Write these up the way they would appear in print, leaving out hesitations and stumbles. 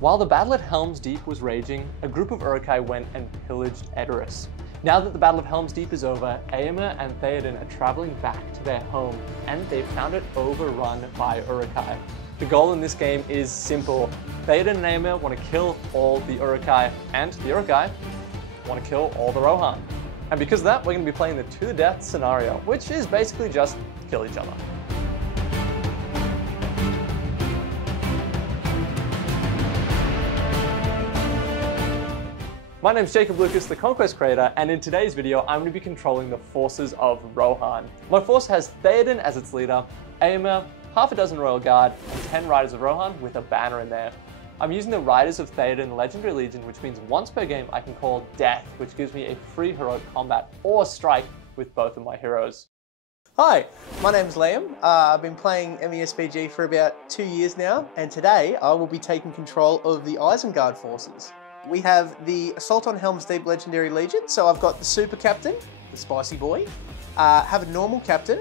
While the battle at Helms Deep was raging, a group of Uruk-hai went and pillaged Edoras. Now that the Battle of Helms Deep is over, Eomer and Theoden are traveling back to their home, and they've found it overrun by Uruk-hai. The goal in this game is simple. Theoden and Eomer want to kill all the Uruk-hai, and the Uruk-hai want to kill all the Rohan. And because of that, we're going to be playing the to the death scenario, which is basically just kill each other. My name's Jacob Lucas, the Conquest creator, and in today's video, I'm going to be controlling the forces of Rohan. My force has Theoden as its leader, Eomer, half a dozen Royal Guard, and 10 Riders of Rohan with a banner in there. I'm using the Riders of Theoden Legendary Legion, which means once per game I can call Death, which gives me a free heroic combat or strike with both of my heroes. Hi, my name's Liam. I've been playing SBG for about 2 years now, and today I will be taking control of the Isengard forces. We have the Assault on Helms Deep Legendary Legion, so I've got the Super Captain, the Spicy Boy, have a normal Captain,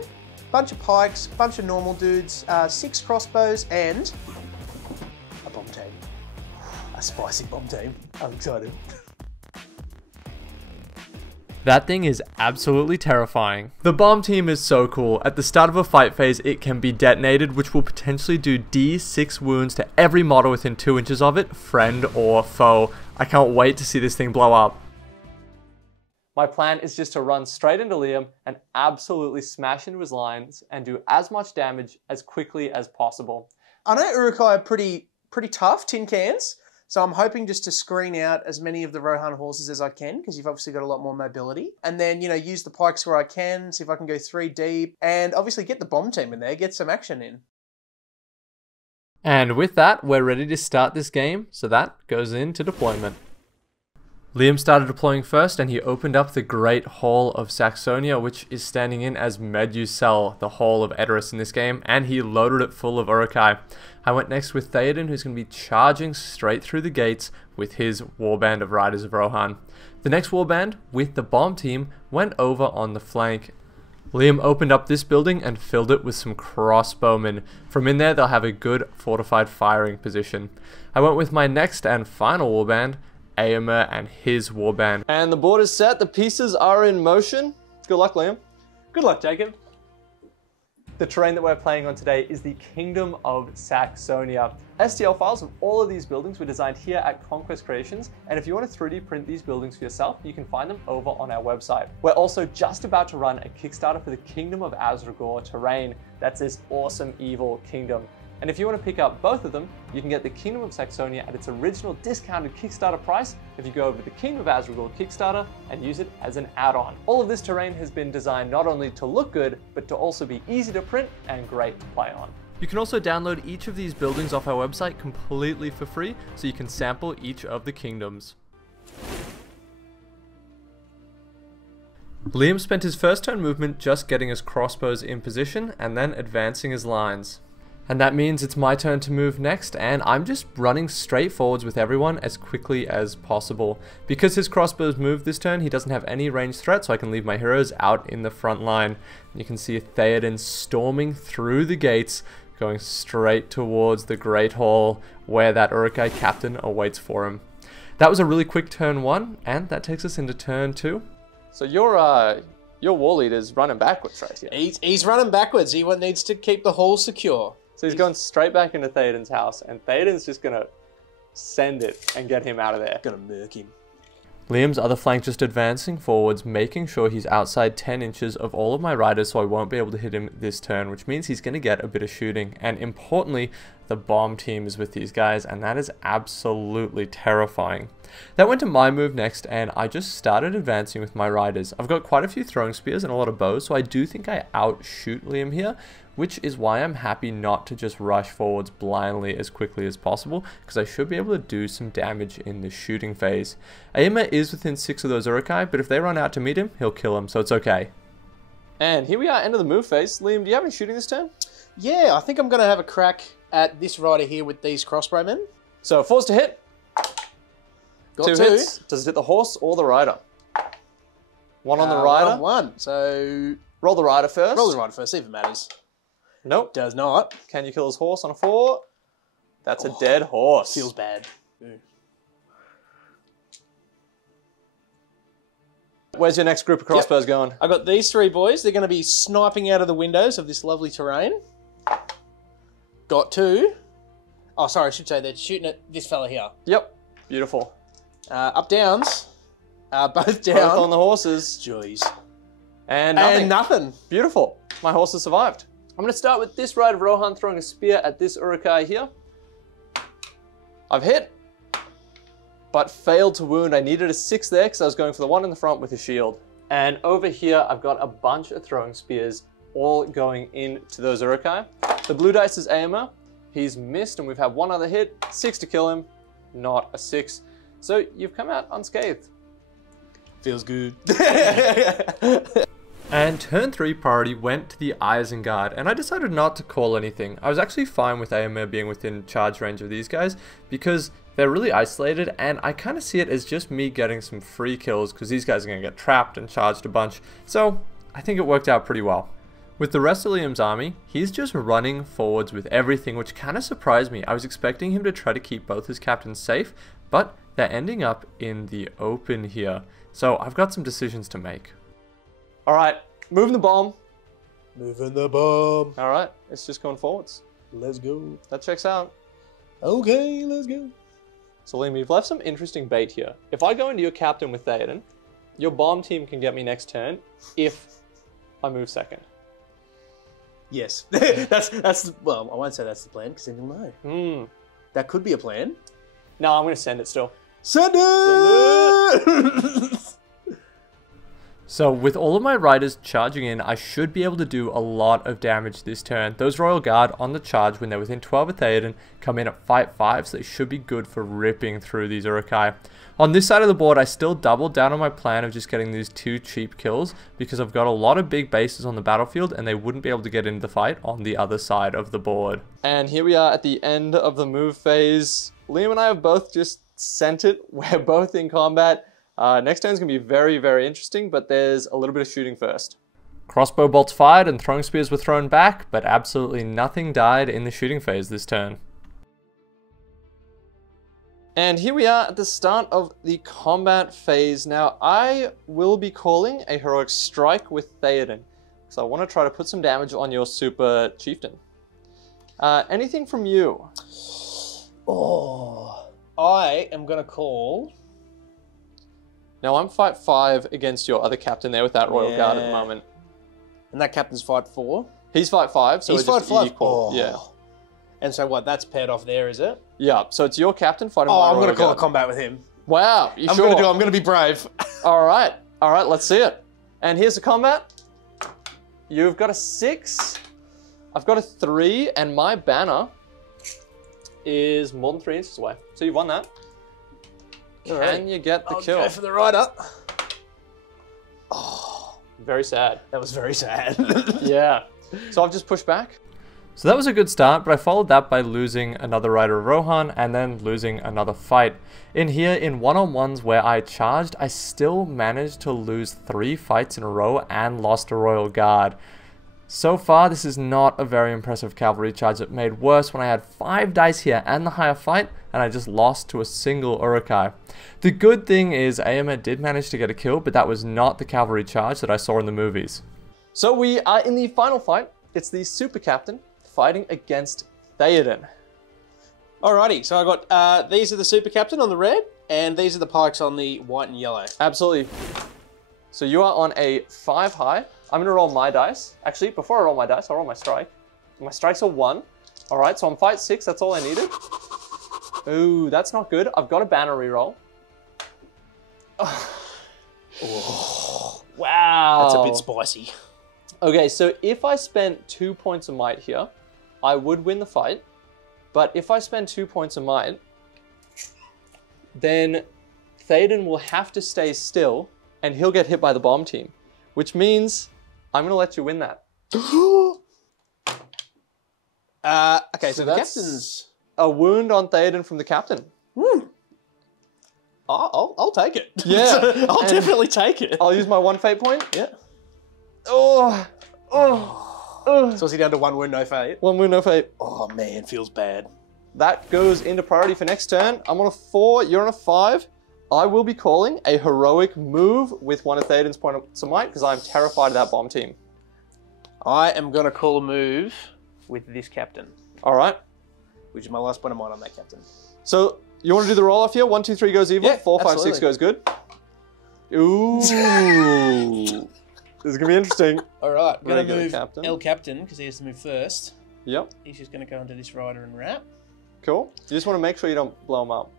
bunch of pikes, bunch of normal dudes, 6 crossbows, and a bomb team. A spicy bomb team. I'm excited. That thing is absolutely terrifying. The bomb team is so cool. At the start of a fight phase, it can be detonated, which will potentially do D6 wounds to every model within 2 inches of it, friend or foe. I can't wait to see this thing blow up. My plan is just to run straight into Liam and absolutely smash into his lines and do as much damage as quickly as possible. I know Uruk-hai are pretty tough tin cans, so I'm hoping just to screen out as many of the Rohan horses as I can, because you've obviously got a lot more mobility. And then, you know, use the pikes where I can, see if I can go 3 deep, and obviously get the bomb team in there, get some action in. And with that, we're ready to start this game, so that goes into deployment. Liam started deploying first, and he opened up the Great Hall of Saxonia, which is standing in as Medusel, the Hall of Edoras in this game, and he loaded it full of Uruk-hai. I went next with Theoden, who's going to be charging straight through the gates with his warband of Riders of Rohan. The next warband, with the bomb team, went over on the flank. Liam opened up this building and filled it with some crossbowmen. From in there, they'll have a good fortified firing position. I went with my next and final warband, Eomer and his warband. And the board is set, the pieces are in motion. Good luck, Liam. Good luck, Jacob. The terrain that we're playing on today is the Kingdom of Saxonia. STL files of all of these buildings were designed here at Conquest Creations, and if you want to 3D print these buildings for yourself, you can find them over on our website. We're also just about to run a Kickstarter for the Kingdom of Azragor terrain. That's this awesome evil kingdom. And if you want to pick up both of them, you can get the Kingdom of Saxonia at its original discounted Kickstarter price if you go over to the Kingdom of Azragor Kickstarter and use it as an add-on. All of this terrain has been designed not only to look good, but to also be easy to print and great to play on. You can also download each of these buildings off our website completely for free, so you can sample each of the kingdoms. Liam spent his first turn movement just getting his crossbows in position and then advancing his lines. And that means it's my turn to move next, and I'm just running straight forwards with everyone as quickly as possible. Because his crossbows moved this turn, he doesn't have any ranged threat, so I can leave my heroes out in the front line. You can see Theoden storming through the gates, going straight towards the Great Hall, where that Uruk-hai captain awaits for him. That was a really quick turn 1, and that takes us into turn 2. So your war leader's running backwards right here. He's running backwards. He needs to keep the hall secure. So he's going straight back into Theoden's house, and Theoden's just going to send it and get him out of there. Gonna murk him. Liam's other flank just advancing forwards, making sure he's outside 10 inches of all of my riders, so I won't be able to hit him this turn, which means he's going to get a bit of shooting. And importantly, the bomb team is with these guys, and that is absolutely terrifying. That went to my move next, and I just started advancing with my riders. I've got quite a few throwing spears and a lot of bows, so I do think I outshoot Liam here, which is why I'm happy not to just rush forwards blindly as quickly as possible, because I should be able to do some damage in the shooting phase. Eomer is within 6 of those Uruk-hai, but if they run out to meet him, he'll kill him, so it's okay. And here we are, end of the move phase. Liam, do you have any shooting this turn? Yeah, I think I'm going to have a crack at this rider here with these crossbowmen. So, force to hit. Got 2 hits. Does it hit the horse or the rider? One on the rider. One. So roll the rider first. Roll the rider first, see if it matters. Nope. Does not. Can you kill his horse on a 4? That's a dead horse. Feels bad. Where's your next group of crossbows going? I've got these three boys. They're going to be sniping out of the windows of this lovely terrain. Got two. Oh, sorry, I should say they're shooting at this fella here. Yep. Beautiful. Up downs. Both down. Both on the horses. Jeez. And nothing. And nothing. Beautiful. My horses survived. I'm going to start with this Rider of Rohan throwing a spear at this Uruk-hai here. I've hit, but failed to wound. I needed a 6 there because I was going for the one in the front with a shield. And over here, I've got a bunch of throwing spears all going into those Uruk-hai. The blue dice is Aomer. He's missed, and we've had one other hit. 6 to kill him, not a 6. So you've come out unscathed. Feels good. And turn 3 priority went to the Isengard, and I decided not to call anything. I was actually fine with Aomer being within charge range of these guys because they're really isolated, and I kind of see it as just me getting some free kills because these guys are going to get trapped and charged a bunch. So I think it worked out pretty well. With the rest of Liam's army, he's just running forwards with everything, which kind of surprised me. I was expecting him to try to keep both his captains safe, but they're ending up in the open here. So I've got some decisions to make. All right, moving the bomb. Moving the bomb. All right, it's just going forwards. Let's go. That checks out. Okay, let's go. So Liam, you've left some interesting bait here. If I go into your captain with Theoden, your bomb team can get me next turn if I move second. Yes, that's well, I won't say that's the plan because then you'll know. That could be a plan. No, I'm going to send it still. Send it! So with all of my riders charging in, I should be able to do a lot of damage this turn. Those Royal Guard on the charge when they're within 12 of Theoden come in at fight 5, so they should be good for ripping through these Uruk-hai. On this side of the board, I still doubled down on my plan of just getting these 2 cheap kills because I've got a lot of big bases on the battlefield and they wouldn't be able to get into the fight on the other side of the board. And here we are at the end of the move phase. Liam and I have both just sent it. We're both in combat. Next turn is going to be very, very interesting, but there's a little bit of shooting first. Crossbow bolts fired and throwing spears were thrown back, but absolutely nothing died in the shooting phase this turn. And here we are at the start of the combat phase. Now, I will be calling a heroic strike with Theoden, because I want to try to put some damage on your super chieftain. Anything from you? Oh, I am going to call... Now, I'm fight 5 against your other captain there with that Royal Guard at the moment. And that captain's fight 4? He's fight 5, so he's it's fight just 5. equal. Oh. Yeah. And so what, that's paired off there, is it? Yeah, so it's your captain fighting my I'm Royal going to call Guard. a combat with him. Wow, you sure? I'm going to be brave. All right, let's see it. And here's the combat. You've got a 6. I've got a 3, and my banner is more than 3 inches away. So you've won that. Can you get the kill? I'll go for the rider. Oh, very sad. That was very sad. Yeah. So I've just pushed back. So that was a good start, but I followed that by losing another Rider of Rohan and then losing another fight. In here, in one-on-ones where I charged, I still managed to lose 3 fights in a row and lost a Royal Guard. So far, this is not a very impressive cavalry charge. It made worse when I had 5 dice here and the higher fight, and I just lost to a single Uruk-hai. The good thing is Aomer did manage to get a kill, but that was not the cavalry charge that I saw in the movies. So we are in the final fight. It's the super captain fighting against Theoden. Alrighty, so I got these are the super captain on the red, and these are the pikes on the white and yellow. Absolutely. So you are on a 5 high. I'm going to roll my dice. Actually, before I roll my dice, I'll roll my strike. My strike's a 1. All right, so I'm fight 6. That's all I needed. Ooh, that's not good. I've got a banner reroll. Oh, wow. that's a bit spicy. Okay, so if I spent 2 points of might here, I would win the fight. But if I spend 2 points of might, then Theoden will have to stay still, and he'll get hit by the bomb team, which means I'm going to let you win that. Okay, so the that's captain's... a wound on Theoden from the captain. I'll take it. Yeah. I'll definitely take it. I'll use my 1 fate point. Yeah. Oh. So is he down to 1 wound, no fate? 1 wound, no fate. Oh man, feels bad. that goes into priority for next turn. I'm on a 4, you're on a 5. I will be calling a heroic move with one of Theoden's points of might because I'm terrified of that bomb team. I am going to call a move with this captain. All right. Which is my last point of might on that captain. So you want to do the roll off here? 1, 2, 3 goes evil. Yeah, 4, 5, absolutely. 6 goes good. Ooh. This is going to be interesting. All right. Very Going to good, move captain. El Captain because he has to move first. Yep. He's just going to go into this rider and wrap. Cool. You just want to make sure you don't blow him up.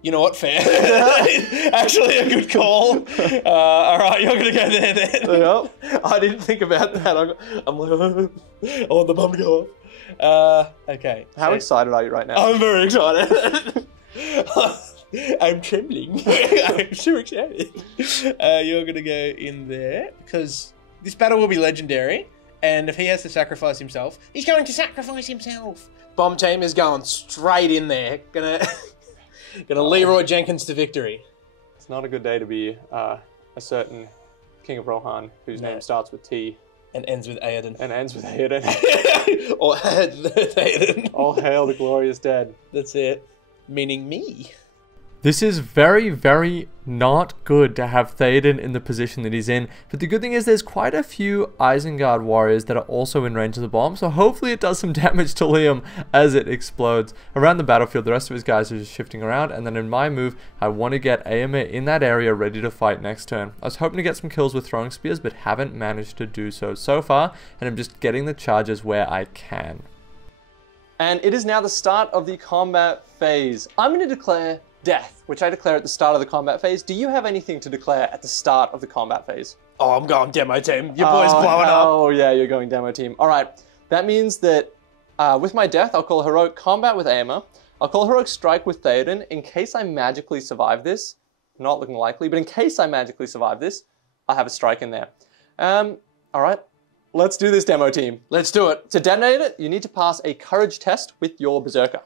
You know what? Fair. Actually, a good call. All right, you're going to go there then. Yep. I didn't think about that. I'm like, I want the bomb to go off. Okay. How excited are you right now? I'm very excited. I'm trembling. I'm so excited. You're going to go in there because this battle will be legendary. And if he has to sacrifice himself, he's going to sacrifice himself. Bomb team is going straight in there. Gonna Leroy Jenkins to victory. It's not a good day to be a certain King of Rohan, whose name starts with T. And ends with Aiden. And ends with Theoden. Or Aiden. All hail the glorious dead. That's it. Meaning me. This is very, very not good to have Theoden in the position that he's in, but the good thing is there's quite a few Isengard warriors that are also in range of the bomb, so hopefully it does some damage to Liam as it explodes. Around the battlefield, the rest of his guys are just shifting around, and then in my move, I want to get Éomer in that area ready to fight next turn. I was hoping to get some kills with throwing spears, but haven't managed to do so far, and I'm just getting the charges where I can. And it is now the start of the combat phase. I'm going to declare death, which I declare at the start of the combat phase. Do you have anything to declare at the start of the combat phase? Oh, I'm going demo team. Your boy's blowing up. Oh, yeah, you're going demo team. All right. That means that with my death, I'll call heroic combat with Éomer. I'll call heroic strike with Theoden in case I magically survive this. Not looking likely, but in case I magically survive this, I have a strike in there. All right. Let's do this demo team. Let's do it. To detonate it, you need to pass a courage test with your berserker.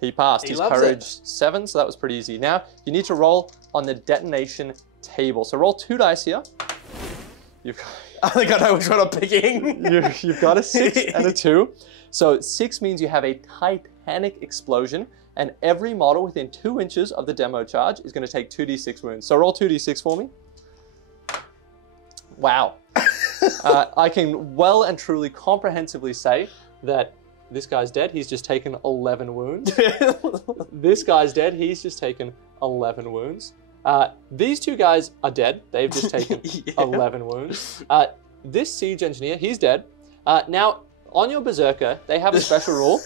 He passed. His courage 7, so that was pretty easy. Now, you need to roll on the detonation table. So roll 2 dice here. I think I know which one I'm picking. You've got a 6 and a 2. So 6 means you have a titanic explosion, and every model within 2 inches of the demo charge is going to take 2d6 wounds. So roll 2d6 for me. Wow. I can well and truly comprehensively say that this guy's dead. He's just taken 11 wounds. This guy's dead. He's just taken 11 wounds. These 2 guys are dead. They've just taken 11 wounds. This siege engineer, he's dead. Now, on your berserker, they have a special rule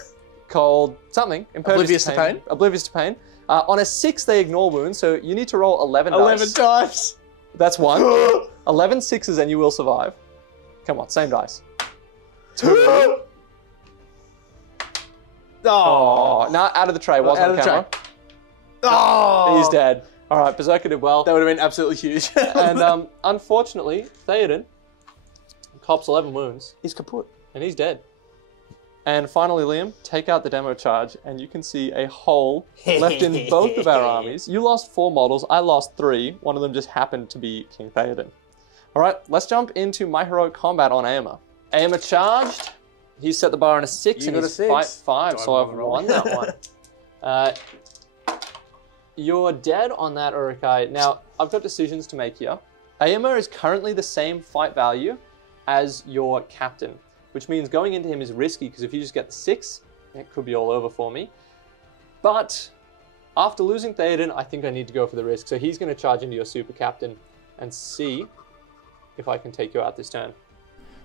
called something. Oblivious to pain. Oblivious to pain. On a 6, they ignore wounds, so you need to roll 11 dice. 11 times. That's 1. 11 6s and you will survive. Come on, same dice. 2. Oh, no, out of the tray. Wasn't on camera. Oh, He's dead. All right, Berserker did well. That would have been absolutely huge. And unfortunately, Theoden cops 11 wounds. He's kaput. And he's dead. And finally, Liam, take out the demo charge, and you can see a hole left in both of our armies. You lost 4 models. I lost 3. One of them just happened to be King Theoden. All right, let's jump into my heroic combat on Éomer. Éomer charged. He set the bar on a 6 and he's fight 5, so I've won that one. You're dead on that, Urukai. Now, I've got decisions to make here. Éomer is currently the same fight value as your captain, which means going into him is risky because if you just get the 6, it could be all over for me. But after losing Theoden, I think I need to go for the risk. So he's going to charge into your super captain and see if I can take you out this turn.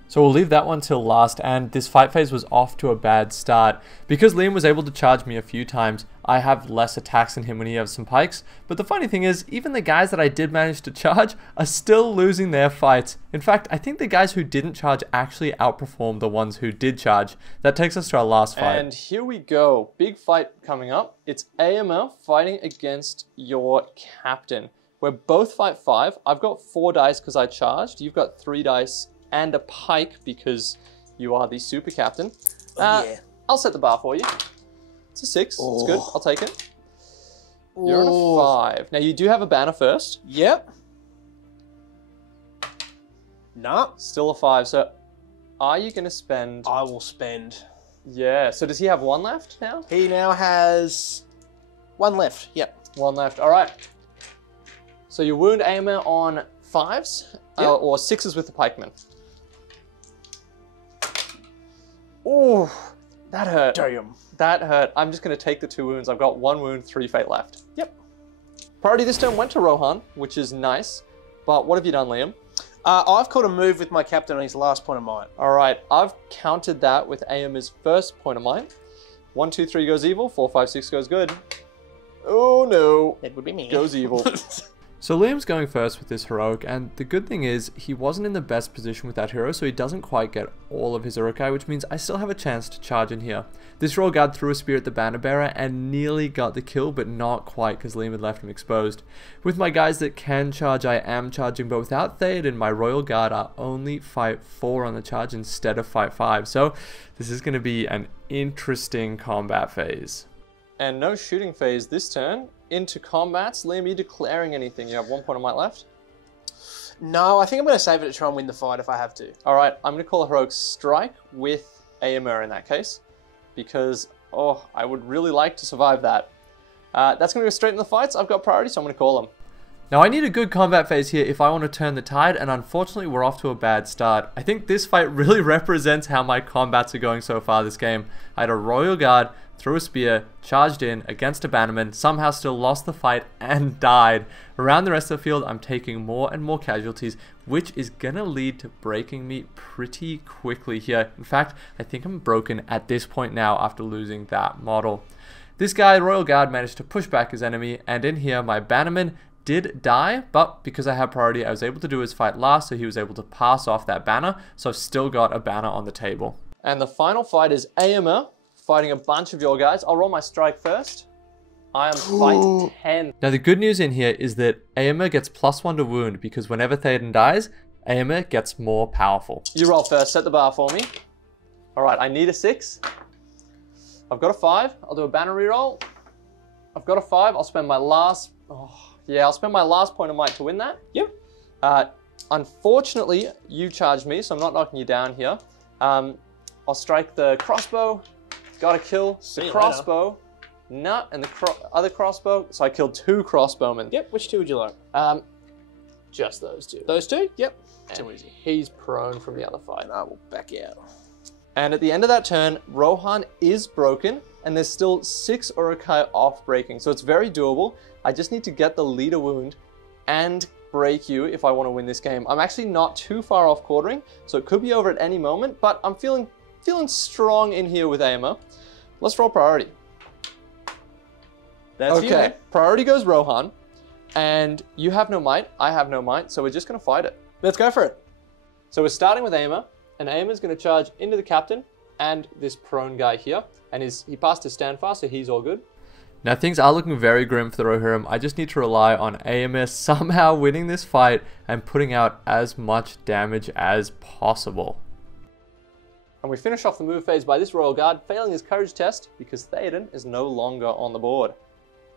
So we'll leave that one till last, and this fight phase was off to a bad start. Because Liam was able to charge me a few times, I have less attacks than him when he has some pikes, but the funny thing is, even the guys that I did manage to charge are still losing their fights. In fact, I think the guys who didn't charge actually outperformed the ones who did charge. That takes us to our last fight. And here we go. Big fight coming up. It's Éomer fighting against your captain. We're both fight 5. I've got 4 dice because I charged. You've got 3 dice and a pike because you are the super captain. Yeah. I'll set the bar for you. It's a 6. Oh. It's good. I'll take it. You're on a 5. Now you do have a banner first. Yep. Nah. Still a 5. So are you going to spend... I will spend Yeah, so does he have one left now? He now has one left. Yep. One left, all right. So you wound Aemir on 5s, or 6s with the pikeman. Ooh, that hurt. Damn. That hurt. I'm just going to take the 2 wounds. I've got 1 wound, 3 fate left. Yep. Priority this turn went to Rohan, which is nice. But what have you done, Liam? I've caught a move with my captain on his last point of might. All right, I've countered that with Aemir's first point of might. 1, 2, 3 goes evil. 4, 5, 6 goes good. Oh no. It would be me. Goes evil. So Liam's going first with this heroic, and the good thing is he wasn't in the best position with that hero, so he doesn't quite get all of his Urukai, which means I still have a chance to charge in here. This royal guard threw a spear at the banner bearer and nearly got the kill, but not quite because Liam had left him exposed. With my guys that can charge, I am charging, but without Theoden, my royal guard are only fight 4 on the charge instead of fight 5, so this is going to be an interesting combat phase. And no shooting phase this turn. Into combats. Liam, are you declaring anything? You have 1 point of might left. No, I think I'm going to save it to try and win the fight if I have to. All right, I'm going to call a heroic strike with Aemir in that case, because, oh, I would really like to survive that. That's going to go straight in the fights. I've got priority, so I'm going to call him. Now I need a good combat phase here if I want to turn the tide, and unfortunately we're off to a bad start. I think this fight really represents how my combats are going so far this game. I had a royal guard, threw a spear, charged in against a bannerman, somehow still lost the fight and died. Around the rest of the field I'm taking more and more casualties, which is gonna lead to breaking me pretty quickly here. In fact, I think I'm broken at this point now after losing that model. This guy, royal guard, managed to push back his enemy, and in here my bannerman did die, but because I had priority I was able to do his fight last, so he was able to pass off that banner, so I've still got a banner on the table. And the final fight is Aemir fighting a bunch of your guys. I'll roll my strike first. I am fight 10. Now the good news in here is that Aemir gets +1 to wound, because whenever Theoden dies, Aemir gets more powerful. You roll first, set the bar for me. All right, I need a 6. I've got a 5, I'll do a banner reroll. I've got a 5, I'll spend my last, I'll spend my last point of might to win that. Yep. Unfortunately, you charged me, so I'm not knocking you down here. I'll strike the crossbow. Got to kill the crossbow. Nut and the other crossbow. So I killed 2 crossbowmen. Yep, which 2 would you like? Just those 2. Those 2? Yep. And Too easy. he's prone from the other fight. And I will back out. And at the end of that turn, Rohan is broken, and there's still 6 Urukai off breaking. So it's very doable. I just need to get the leader wound and break you if I want to win this game. I'm actually not too far off quartering, so it could be over at any moment, but I'm feeling strong in here with Aemir. Let's roll priority. That's okay, you. Priority goes Rohan, and you have no might, I have no might, so we're just going to fight it. Let's go for it. So we're starting with Aemir, and Aemir's going to charge into the captain and this prone guy here, and he passed his stand fast, so he's all good. Now things are looking very grim for the Rohirrim. I just need to rely on Aemir somehow winning this fight and putting out as much damage as possible. And we finish off the move phase by this royal guard failing his courage test because Theoden is no longer on the board.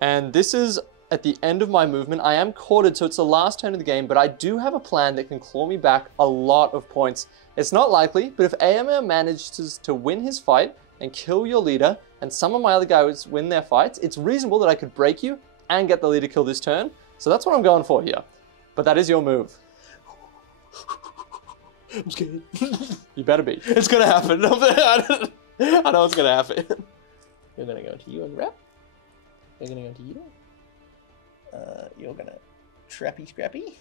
And this is at the end of my movement. I am corded, so it's the last turn of the game, but I do have a plan that can claw me back a lot of points. It's not likely, but if Aemir manages to win his fight and kill your leader, and some of my other guys win their fights, it's reasonable that I could break you and get the leader kill this turn. So that's what I'm going for here. But that is your move. I'm scared. You better be. It's going to happen. I know it's going to happen. You're going to go into you and wrap. You're going to go into you. You're going to trappy scrappy.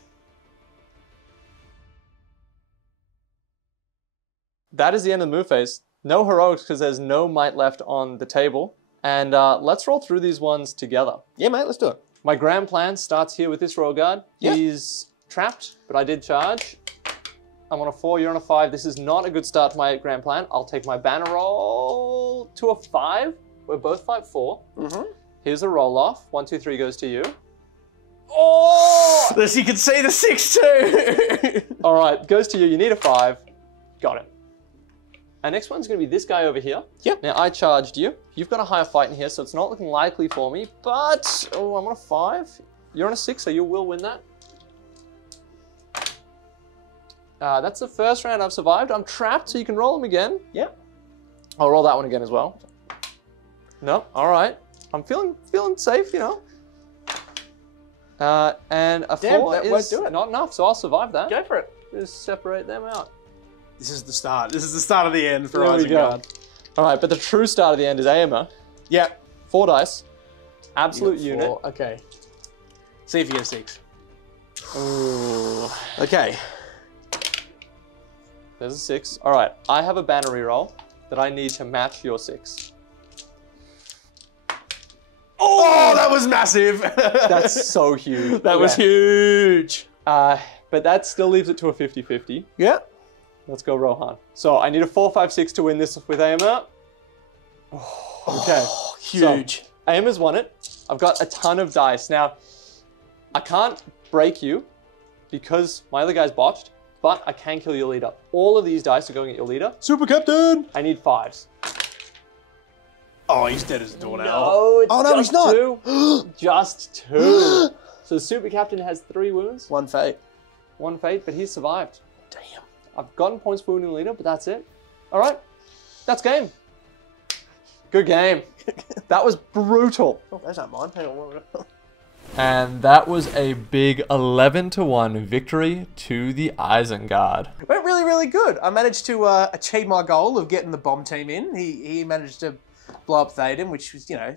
That is the end of the move phase. No heroics because there's no might left on the table. And let's roll through these ones together. Yeah, mate, let's do it. My grand plan starts here with this royal guard. Yeah. He's trapped, but I did charge. I'm on a 4, you're on a 5. This is not a good start to my grand plan. I'll take my banner roll to a 5. We're both fight 4. Mm-hmm. Here's a roll off. 1, 2, 3 goes to you. Oh! You can see the 6 too. All right, goes to you. You need a 5. Got it. Our next one's going to be this guy over here. Yep. Now, I charged you. You've got a higher fight in here, so it's not looking likely for me. But, oh, I'm on a 5. You're on a 6, so you will win that. That's the first round I've survived. I'm trapped, so you can roll them again. Yep. I'll roll that one again as well. Nope. All right. I'm feeling safe, you know. And a Damn, 4 that won't is do it. not enough, so I'll survive that. Go for it. Just separate them out. This is the start. This is the start of the end for There we go. Isengard. All right, but the true start of the end is Aemma. Yep. 4 dice. You Absolute got unit. 4. Okay. See if you get a 6. Ooh. Okay. There's a 6. All right, I have a banner reroll that I need to match your 6. Oh, that was massive. That's so huge. That was huge. But that still leaves it to a 50-50. Yeah. Let's go Rohan. So I need a 4-5-6 to win this with Aemma. Oh, okay. Oh, huge. So, Aemma's won it. I've got a ton of dice. Now, I can't break you because my other guy's botched, but I can kill your leader. All of these dice are going at your leader. Super Captain. I need 5s. Oh, he's dead as a doornail. No, it's Oh, no, just he's not. 2. Just 2. So the Super Captain has 3 wounds, One fate. 1 fate, but he's survived. Damn. I've gotten points for wounding the leader, but that's it. All right, that's game. Good game. That was brutal. Oh, those aren't mine. Hang on one minute. And that was a big 11-1 victory to the Isengard. Went really, really good. I managed to achieve my goal of getting the bomb team in. He managed to blow up Theoden, which was, you know,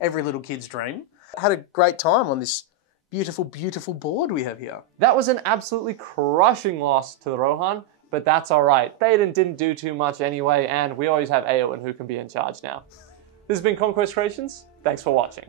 every little kid's dream. Had a great time on this beautiful, beautiful board we have here. That was an absolutely crushing loss to the Rohan, but that's all right. Theoden didn't do too much anyway, and we always have Eowyn who can be in charge now. This has been Conquest Creations. Thanks for watching.